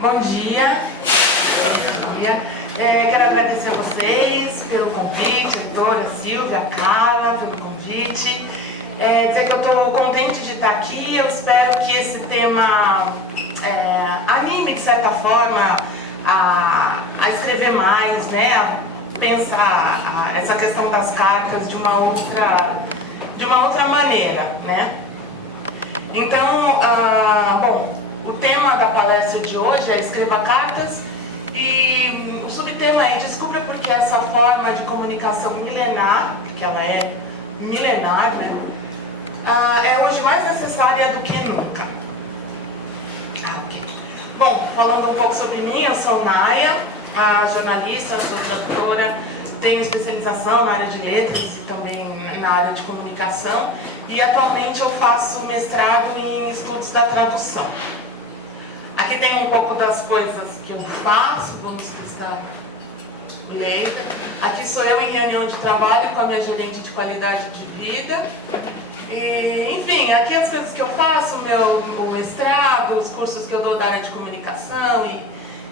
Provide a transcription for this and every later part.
Bom dia. Bom dia. Quero agradecer a vocês pelo convite, a Heitora, a Silvia, a Carla, pelo convite. Dizer que eu estou contente de estar aqui. Eu espero que esse tema anime, de certa forma, a escrever mais, né? A pensar essa questão das cartas de uma outra maneira, né? Então, bom, o tema da palestra de hoje é Escreva Cartas, e o subtema é Descubra por que essa forma de comunicação milenar, porque ela é milenar, né, é hoje mais necessária do que nunca. Ok. Bom, falando um pouco sobre mim, eu sou Naya, jornalista, sou tradutora, tenho especialização na área de letras e também na área de comunicação, e atualmente eu faço mestrado em estudos da tradução. Aqui tem um pouco das coisas que eu faço, vamos testar o Leida. Aqui sou eu em reunião de trabalho com a minha gerente de qualidade de vida. E, enfim, aqui as coisas que eu faço, o mestrado, os cursos que eu dou da área de comunicação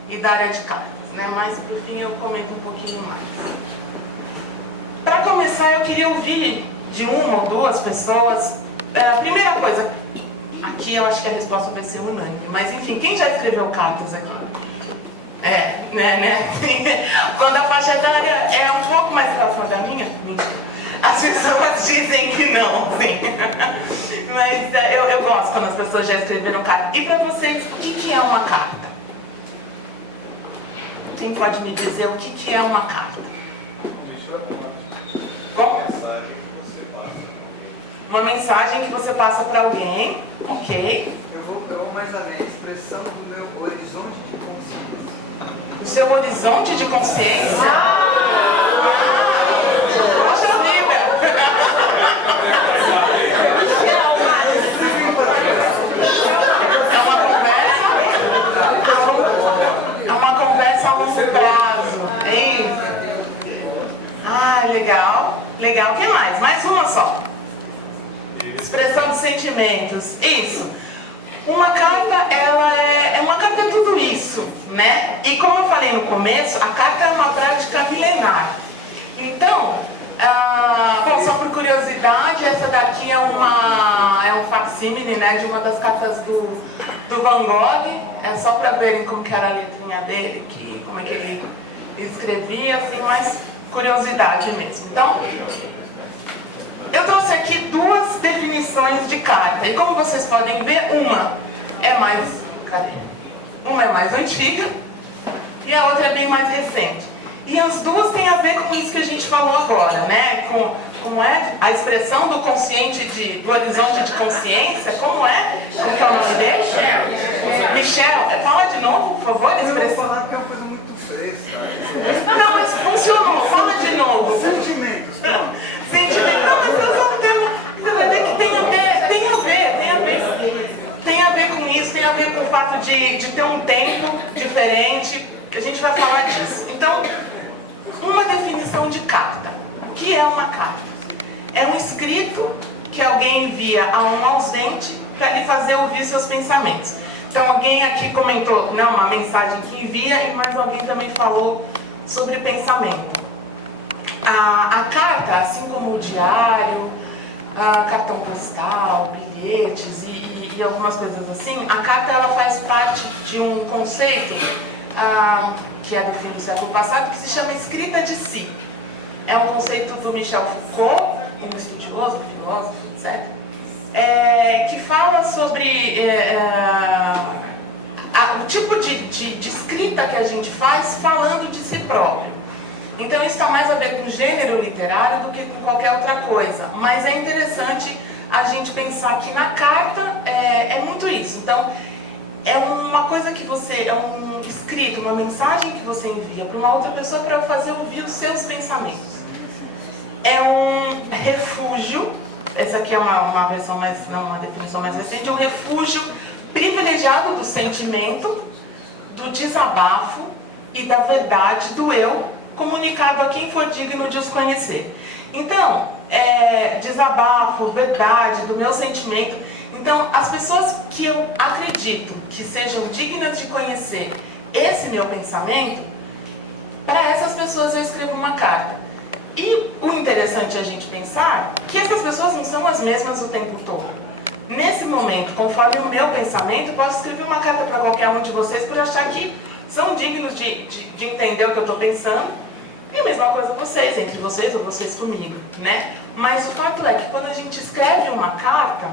e da área de cartas, né? Mas, por fim, eu comento um pouquinho mais. Para começar, eu queria ouvir de uma ou duas pessoas. Primeira coisa, aqui eu acho que a resposta vai ser unânime, mas enfim, quem já escreveu cartas aqui? Né? Quando a faixa etária é um pouco mais próxima da minha, mentira. As pessoas dizem que não, sim. Mas eu gosto quando as pessoas já escreveram carta. E para vocês, o que é uma carta? Quem pode me dizer o que é uma carta? Como? Uma mensagem que você passa para alguém, ok? Eu vou mais além, a expressão do meu horizonte de consciência. O seu horizonte de consciência? Poxa vida! É uma conversa a longo prazo, hein? Legal, legal. O que mais? Mais uma só. Expressão de sentimentos. Isso. Uma carta, ela uma carta é tudo isso, né? E como eu falei no começo, a carta é uma prática milenar. Então, bom, só por curiosidade, essa daqui é um facsímile, né, de uma das cartas do Van Gogh. É só para verem como que era a letrinha dele, como é que ele escrevia, assim, mais curiosidade mesmo. Então, eu trouxe aqui duas definições de carta, e como vocês podem ver, uma é mais antiga e a outra é bem mais recente. E as duas têm a ver com isso que a gente falou agora, né? Como é a expressão do consciente, do horizonte de consciência, como que é o nome dele? Michel. Fala de novo, por favor, a expressão. Eu vou falar que é uma coisa muito fresca. Não, mas funcionou, fala de novo. Sentimentos, pronto. Sentimento, não, mas nós vamos ter você vai ver que tem a ver com isso, tem a ver com o fato de ter um tempo diferente, que a gente vai falar disso. Então, uma definição de carta. O que é uma carta? É um escrito que alguém envia a um ausente para lhe fazer ouvir seus pensamentos. Então, alguém aqui comentou, não, uma mensagem que envia, e mais alguém também falou sobre pensamento. A carta, assim como o diário, cartão postal, bilhetes e algumas coisas assim, a carta ela faz parte de um conceito que é do fim do século passado, que se chama escrita de si. É um conceito do Michel Foucault, um estudioso, filósofo, etc., que fala sobre o tipo de escrita que a gente faz falando de si próprio. Então isso está mais a ver com gênero literário do que com qualquer outra coisa. Mas é interessante a gente pensar que na carta é muito isso. Então, é uma coisa que é um escrito, uma mensagem que você envia para uma outra pessoa para fazer ouvir os seus pensamentos. É um refúgio, essa aqui é uma versão mais, não, uma definição mais recente, é um refúgio privilegiado do sentimento, do desabafo e da verdade do eu, comunicado a quem for digno de os conhecer. Então, desabafo, verdade, do meu sentimento. Então, as pessoas que eu acredito que sejam dignas de conhecer esse meu pensamento, para essas pessoas eu escrevo uma carta. E o interessante é a gente pensar que essas pessoas não são as mesmas o tempo todo. Nesse momento, conforme o meu pensamento, eu posso escrever uma carta para qualquer um de vocês por achar que são dignos de entender o que eu estou pensando. E a mesma coisa vocês, entre vocês ou vocês comigo, né? Mas o fato é que quando a gente escreve uma carta,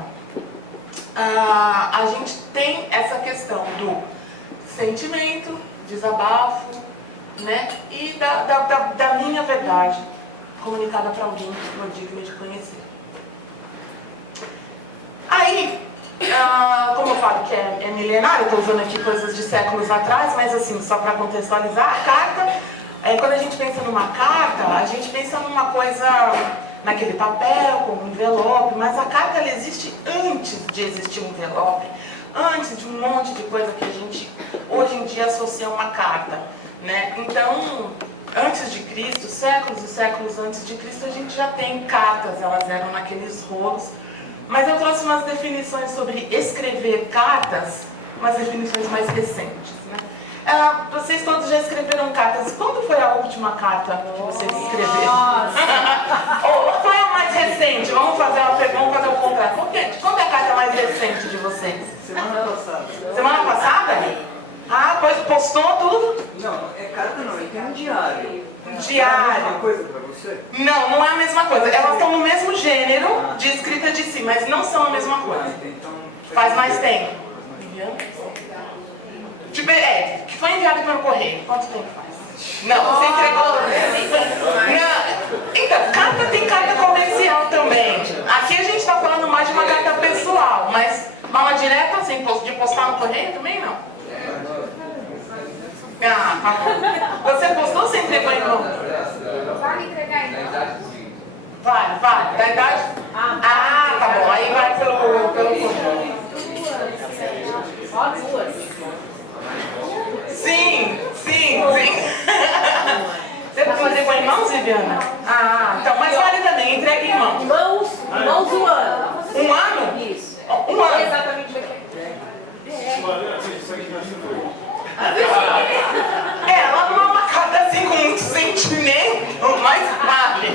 a gente tem essa questão do sentimento, desabafo, né? E da minha verdade comunicada para alguém que for digno de conhecer. Aí, como eu falo que é milenário, estou usando aqui coisas de séculos atrás, mas assim, só para contextualizar, a carta, quando a gente pensa numa carta, a gente pensa numa coisa, naquele papel, como um envelope, mas a carta ela existe antes de existir um envelope, antes de um monte de coisa que a gente hoje em dia associa a uma carta, né? Então, antes de Cristo, séculos e séculos antes de Cristo, a gente já tem cartas, elas eram naqueles rolos. Mas eu trouxe umas definições sobre escrever cartas, umas definições mais recentes, né? Vocês todos já escreveram cartas. Quando foi a última carta que vocês escreveram? Ou qual é a mais recente? Vamos fazer uma pergunta, vamos fazer um contrário. Qual é a carta mais recente de vocês? Semana passada. Semana passada? Pois postou tudo? Não, carta não, tem um diário. Um diário. É a mesma coisa pra você? Não, não é a mesma coisa. Elas estão no mesmo gênero de escrita de si, mas não são a mesma coisa. Então, Faz mais tempo. Que foi enviado pelo correio. Quanto tempo faz? Não, você entregou. Não. Então, carta tem carta comercial também. Aqui a gente está falando mais de uma carta pessoal, mas mala direta, assim, de postar no correio também não. Tá bom. Você postou ou você entregou em mão? Vale entregar em mão? Vale. Da idade? Tá bom. Aí vai pelo correio. Só duas. Sim. Você entregou em mãos, Viviana? Então, mas vale também, entrega em mãos. Mãos um ano. Um ano? Isso. Um ano? Exatamente o que Ela não é uma carta assim com muito sentimento, mas vale.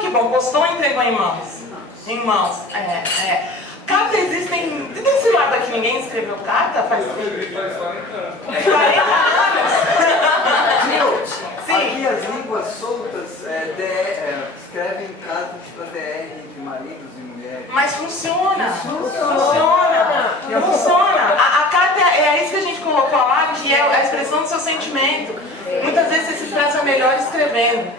Que bom, postou e entregou em mãos. Em mãos, Carta existem... Tem esse lado aqui, ninguém escreveu carta? Faz 40 anos. Sim. Aqui as línguas soltas escrevem cartas para DR de maridos e mulheres. Mas funciona. Funciona. A carta é isso que a gente colocou lá, que é a expressão do seu sentimento. Muitas vezes você se expressa melhor escrevendo.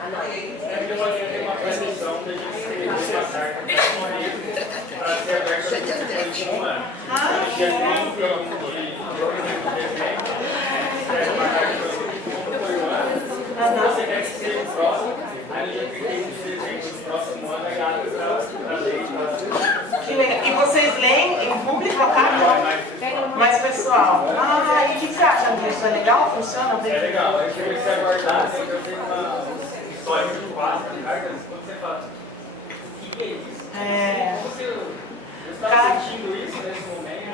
Que legal. E vocês leem em público a carta? Mais pessoal. E o que você acha disso? É legal? Funciona bem? É legal. Eu comecei a guardar, eu tenho uma história muito básica de cartas. Quando você fala, o que é isso? Você está sentindo isso nesse momento?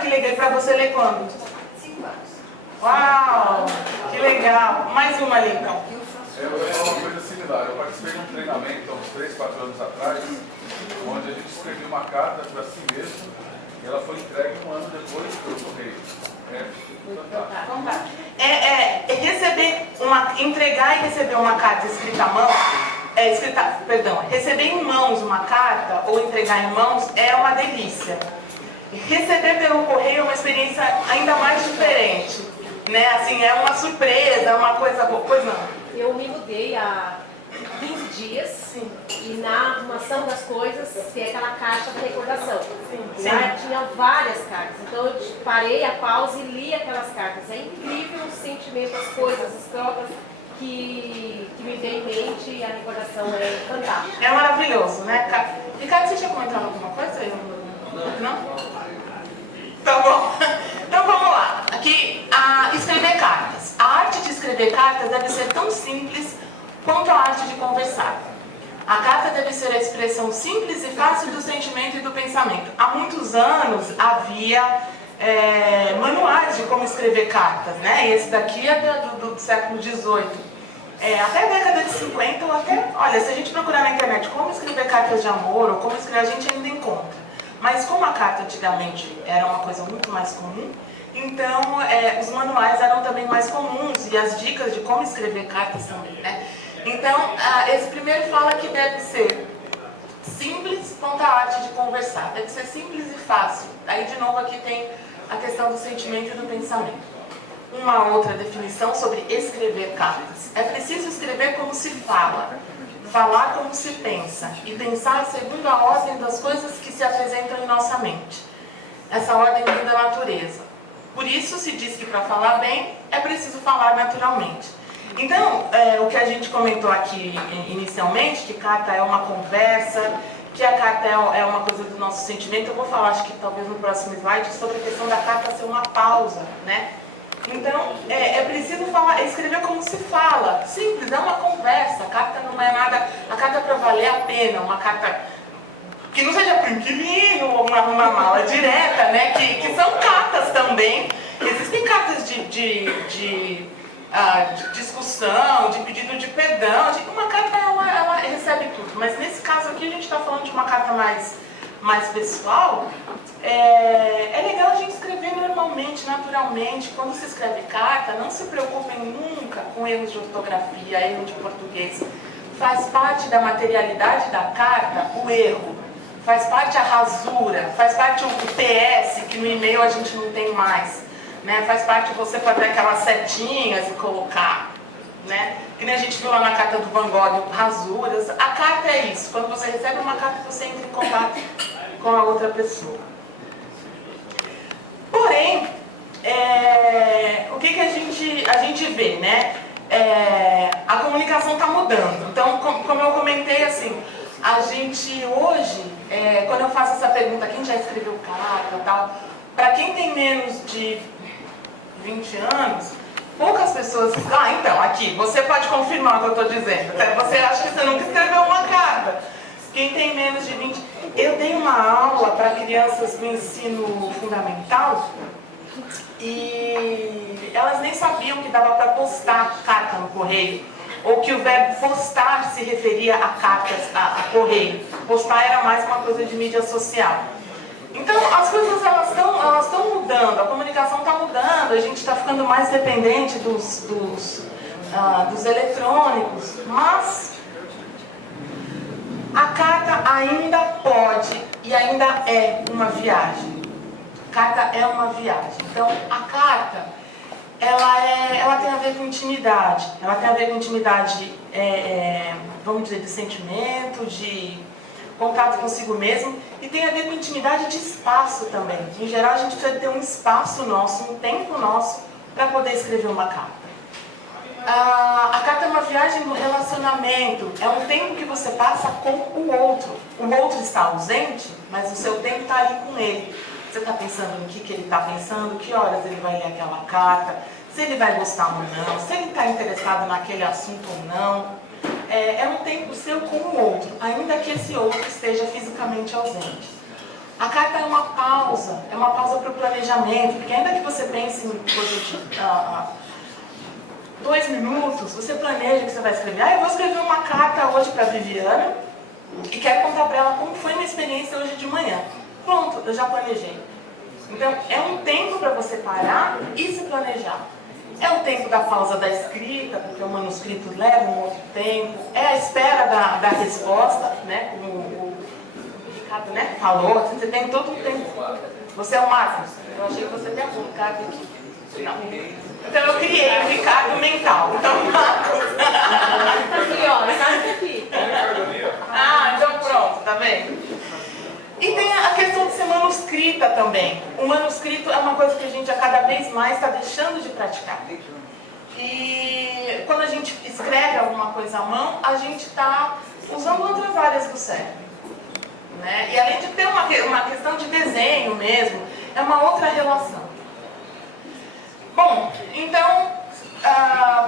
Que legal. E pra você ler quando? 5 anos. Uau! Que legal. Mais uma ali, então. Eu vou falar uma coisa similar. Eu participei de um treinamento há uns 3, 4 anos atrás, onde a gente escreveu uma carta para si mesmo e ela foi entregue um ano depois pelo correio. Fantástico. Entregar e receber uma carta escrita à mão, receber em mãos uma carta ou entregar em mãos é uma delícia. Receber pelo correio é uma experiência ainda mais diferente, né? Assim, é uma surpresa, é uma coisa boa. Pois não? Eu me mudei há 15 dias. Sim. E na arrumação das coisas tem aquela caixa de recordação. Sim. Lá tinha várias cartas. Então eu parei a pausa e li aquelas cartas. É incrível o sentimento, as coisas, as trocas que me vem em mente e a recordação é fantástica. É maravilhoso, né? Ricardo, você tinha comentado alguma coisa? Não? Tá bom. Então vamos lá. que escrever cartas. A arte de escrever cartas deve ser tão simples quanto a arte de conversar. A carta deve ser a expressão simples e fácil do sentimento e do pensamento. Há muitos anos havia manuais de como escrever cartas, né? Esse daqui é do século XVIII. Até a década de 50, ou até, olha, se a gente procurar na internet como escrever cartas de amor, ou como escrever, a gente ainda encontra. Mas como a carta antigamente era uma coisa muito mais comum, então os manuais eram também mais comuns, e as dicas de como escrever cartas também, né? Então, esse primeiro fala que deve ser simples quanto a arte de conversar. Deve ser simples e fácil. Aí, de novo, aqui tem a questão do sentimento e do pensamento. Uma outra definição sobre escrever cartas. É preciso escrever como se fala, falar como se pensa, e pensar segundo a ordem das coisas que se apresentam em nossa mente. Essa ordem vem da natureza. Por isso se diz que para falar bem, é preciso falar naturalmente. Então, o que a gente comentou aqui inicialmente, que carta é uma conversa, que a carta é uma coisa do nosso sentimento, eu vou falar, acho que talvez no próximo slide, sobre a questão da carta ser uma pausa, né? Então, é preciso escrever como se fala, simples, é uma conversa, a carta não é nada, a carta é para valer a pena, uma carta que não seja para inquilino, ou uma mala direta, né? Que são cartas também, existem cartas de discussão, de pedido de perdão, uma carta ela recebe tudo, mas nesse caso aqui a gente está falando de uma carta mais pessoal. É legal a gente escrever normalmente, naturalmente. Quando se escreve carta, não se preocupem nunca com erros de ortografia, erro de português. Faz parte da materialidade da carta o erro, faz parte a rasura, faz parte o PS, que no e-mail a gente não tem mais. Né? Faz parte você fazer aquelas setinhas e colocar, né? Que nem a gente viu lá na carta do Van Gogh, rasuras. A carta é isso, quando você recebe uma carta, você entra em contato com a outra pessoa. Porém, o que a gente vê, né? A comunicação está mudando. Então, como eu comentei, assim, a gente hoje, quando eu faço essa pergunta, quem já escreveu carta e tal, para quem tem menos de 20 anos, poucas pessoas... então, aqui, você pode confirmar o que eu estou dizendo. Você acha que você nunca escreveu uma carta. Quem tem menos de 20... Eu dei uma aula para crianças do ensino fundamental e elas nem sabiam que dava para postar carta no correio, ou que o verbo postar se referia a cartas, a correio. Postar era mais uma coisa de mídia social. Então, as coisas elas estão mudando, a comunicação está mudando, a gente está ficando mais dependente dos eletrônicos, mas a carta ainda pode e ainda é uma viagem. Carta é uma viagem. Então, a carta, ela tem a ver com intimidade. Ela tem a ver com intimidade, vamos dizer, de sentimento, de contato consigo mesmo, e tem a ver com intimidade de espaço também. Em geral, a gente precisa ter um espaço nosso, um tempo nosso, para poder escrever uma carta. A carta é uma viagem no relacionamento, é um tempo que você passa com o outro. O outro está ausente, mas o seu tempo está ali com ele. Você está pensando no que ele está pensando, que horas ele vai ler aquela carta, se ele vai gostar ou não, se ele está interessado naquele assunto ou não. É um tempo seu com o outro, ainda que esse outro esteja fisicamente ausente. A carta é uma pausa para o planejamento, porque ainda que você pense em coisa de 2 minutos, você planeja que você vai escrever. Eu vou escrever uma carta hoje para a Viviana e quero contar para ela como foi minha experiência hoje de manhã. Pronto, eu já planejei. Então, é um tempo para você parar e se planejar. É o tempo da pausa da escrita, porque o manuscrito leva um outro tempo. É a espera da resposta, né? Como o Ricardo, né, falou. Você tem todo o tempo. Você é o Marcos? Eu achei que você tinha um Ricardo aqui. Não. Então eu criei o Ricardo mental. Então, Marcos. Tá aqui, ó. Ricardo aqui. Então pronto, tá vendo? E tem a questão de ser manuscrita também. O manuscrito é uma coisa que a gente a cada vez mais está deixando de praticar. E quando a gente escreve alguma coisa à mão, a gente está usando outras áreas do cérebro. Né? E além de ter uma questão de desenho mesmo, é uma outra relação. Bom, então,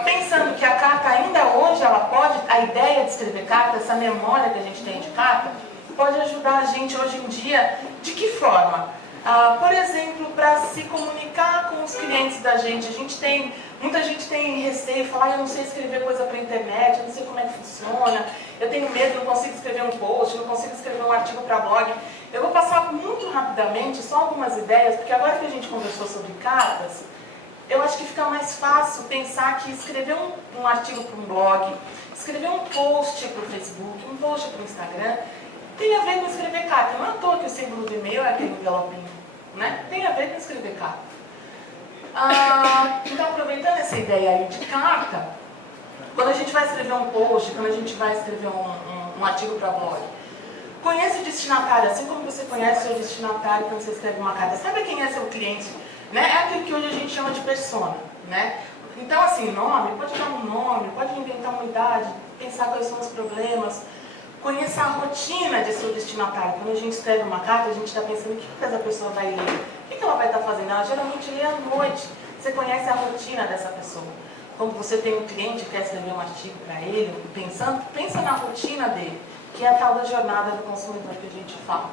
pensando que a carta ainda hoje, a ideia de escrever carta, essa memória que a gente tem de carta, pode ajudar a gente hoje em dia, de que forma? Por exemplo, para se comunicar com os clientes da gente, muita gente tem receio, fala, eu não sei escrever coisa para a internet, eu não sei como é que funciona, eu tenho medo, não consigo escrever um post, não consigo escrever um artigo para blog. Eu vou passar muito rapidamente só algumas ideias, porque agora que a gente conversou sobre cartas, eu acho que fica mais fácil pensar que escrever um artigo para um blog, escrever um post para o Facebook, um post para o Instagram, tem a ver com escrever carta. Não é à toa que o símbolo do e-mail é aquele envelopinho, né? Tem a ver com escrever carta. Então, aproveitando essa ideia aí de carta, quando a gente vai escrever um post, quando a gente vai escrever um artigo para blog, conheça o destinatário, assim como você conhece o seu destinatário quando você escreve uma carta. Sabe quem é seu cliente? Né? É aquilo que hoje a gente chama de persona, né? Então, assim, nome, pode dar um nome, pode inventar uma idade, pensar quais são os problemas, conheça a rotina de seu destinatário. Quando a gente escreve uma carta, a gente está pensando o que essa pessoa vai ler, o que ela vai estar fazendo. Ela geralmente lê à noite. Você conhece a rotina dessa pessoa. Quando você tem um cliente que quer escrever um artigo para ele, pensa na rotina dele, que é a tal da jornada do consumidor que a gente fala.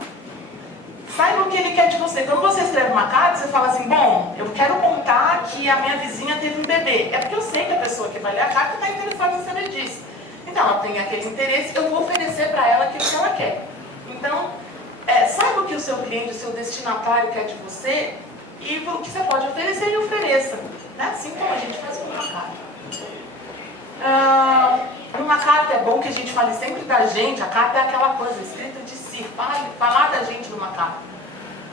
Saiba o que ele quer de você. Quando você escreve uma carta, você fala assim, bom, eu quero contar que a minha vizinha teve um bebê. É porque eu sei que a pessoa que vai ler a carta está interessada em saber disso. Então, ela tem aquele interesse, eu vou oferecer para ela aquilo que ela quer. Então, saiba o que o seu cliente, o seu destinatário quer de você e o que você pode oferecer e ofereça. Né? Assim como a gente faz com uma carta. Numa carta é bom que a gente fale sempre da gente. A carta é aquela coisa escrita de si, falar da gente numa carta.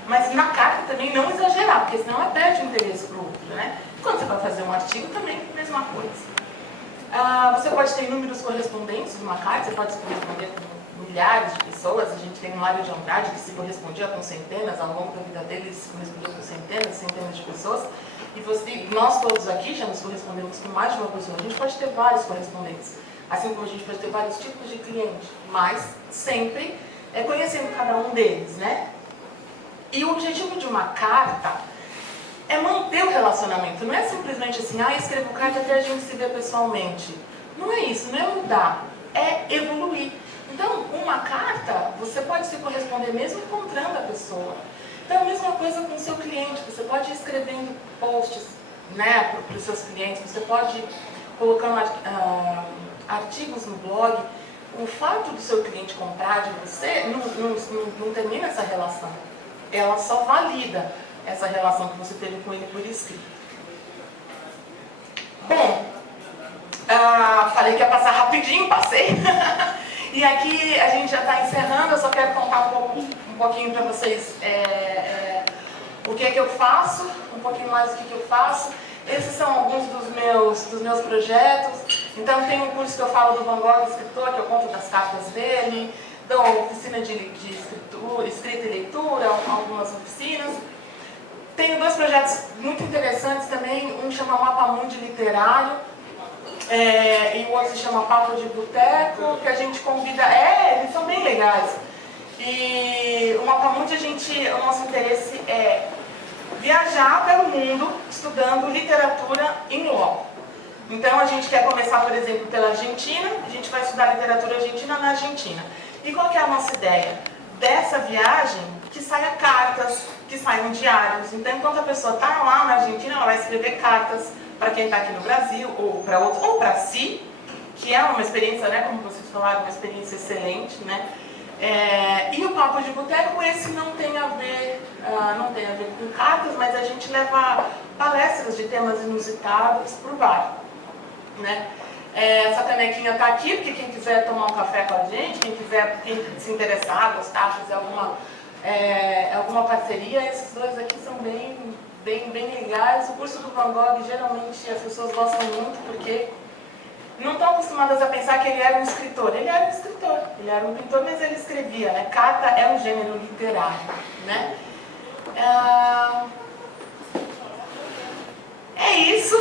Mas na carta também não exagerar, porque senão ela perde o interesse para o outro, né? Quando você vai fazer um artigo também, mesma coisa. Você pode ter inúmeros correspondentes numa carta, você pode se corresponder com milhares de pessoas. A gente tem um Mário de Andrade que se correspondia com centenas, ao longo da vida dele ele se correspondia com centenas de pessoas. E nós todos aqui já nos correspondemos com mais de uma pessoa. A gente pode ter vários correspondentes, assim como a gente pode ter vários tipos de cliente, mas sempre conhecendo cada um deles, né? E o objetivo de uma carta é manter o relacionamento. Não é simplesmente assim, escrevo carta até a gente se ver pessoalmente. Não é isso, não é mudar, é evoluir. Então, uma carta, você pode se corresponder mesmo encontrando a pessoa. Então, a mesma coisa com o seu cliente. Você pode ir escrevendo posts, né, para os seus clientes, você pode ir colocando artigos no blog. O fato do seu cliente comprar de você não termina essa relação. Ela só valida essa relação que você teve com ele por escrito. Bom, falei que ia passar rapidinho, passei. E aqui a gente já está encerrando, eu só quero contar um pouquinho para vocês o que é que eu faço, um pouquinho mais do que eu faço. Esses são alguns dos meus projetos. Então tem um curso que eu falo do Van Gogh, escritor, que eu conto das cartas dele, dou oficina de escrita e leitura, algumas oficinas. Tenho dois projetos muito interessantes também, um chama Mapa Mundi Literário, e o outro se chama Papo de Boteco, que a gente convida, eles são bem legais. E o Mapa Mundi, o nosso interesse é viajar pelo mundo estudando literatura em loco. Então a gente quer começar, por exemplo, pela Argentina, a gente vai estudar literatura argentina na Argentina. E qual que é a nossa ideia? Dessa viagem, que saia cartas, que saiam diários. Então, enquanto a pessoa está lá na Argentina, ela vai escrever cartas para quem está aqui no Brasil, ou para outros, ou para si, que é uma experiência, né, como vocês falaram, uma experiência excelente, né? E o Papo de Boteco, esse não tem a ver com cartas, mas a gente leva palestras de temas inusitados para o bar, né? Essa canequinha está aqui, porque quem quiser tomar um café com a gente, quem se interessar, gostar, fazer alguma parceria, esses dois aqui são bem legais. O curso do Van Gogh, geralmente as pessoas gostam muito, porque não estão acostumadas a pensar que ele era um escritor. Ele era um escritor, ele era um pintor, mas ele escrevia, né? Carta é um gênero literário, né? É isso,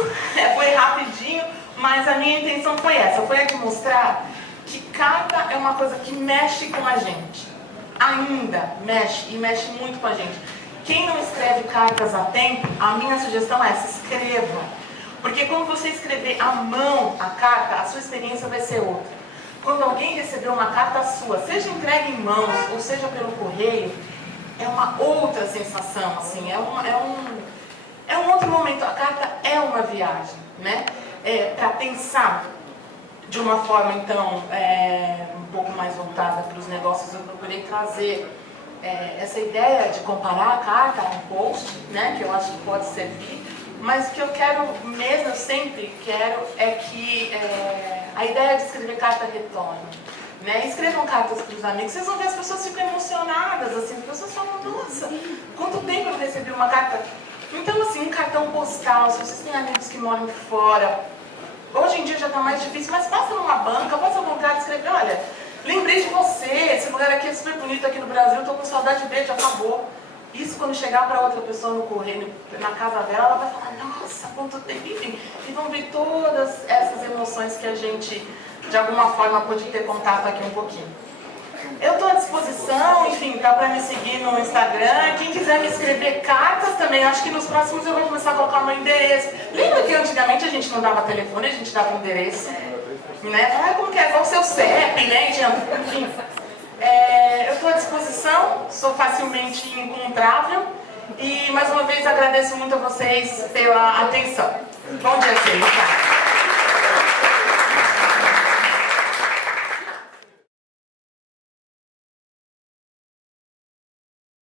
foi rapidinho, mas a minha intenção foi essa, foi a de mostrar que carta é uma coisa que mexe com a gente. Ainda mexe, e mexe muito com a gente. quem não escreve cartas a tempo, a minha sugestão é essa, escreva. Porque quando você escrever à mão a carta, a sua experiência vai ser outra. Quando alguém recebeu uma carta sua, seja entregue em mãos ou seja pelo correio, é uma outra sensação, assim, é um outro momento. A carta é uma viagem, né? Para pensar de uma forma, então, um pouco mais voltada para os negócios, eu procurei trazer essa ideia de comparar a carta a um post, né? Que eu acho que pode servir, mas o que eu quero mesmo, eu sempre quero, é que a ideia de escrever carta retorne. Né? Escrevam cartas para os amigos, vocês vão ver, as pessoas ficam emocionadas, assim, as pessoas falam, nossa, quanto tempo eu recebi uma carta. Então, assim, um cartão postal, se vocês têm amigos que moram fora, hoje em dia já está mais difícil, mas passa numa banca, passa em algum lugar e escreve, olha, lembrei de você, esse lugar aqui é super bonito aqui no Brasil, estou com saudade de ver, já acabou. Isso quando chegar para outra pessoa no correio, na casa dela, ela vai falar, nossa, quanto tempo, enfim, e vão ver todas essas emoções que a gente, de alguma forma, pode ter contato aqui um pouquinho. Eu estou à disposição, enfim, para me seguir no Instagram. Quem quiser me escrever cartas também, acho que nos próximos eu vou começar a colocar o meu endereço. Lembra que antigamente a gente não dava telefone, a gente dava endereço? Né? Como que é? Qual o seu CEP, né? Enfim. Eu estou à disposição, sou facilmente encontrável. E, mais uma vez, agradeço muito a vocês pela atenção. Bom dia a vocês.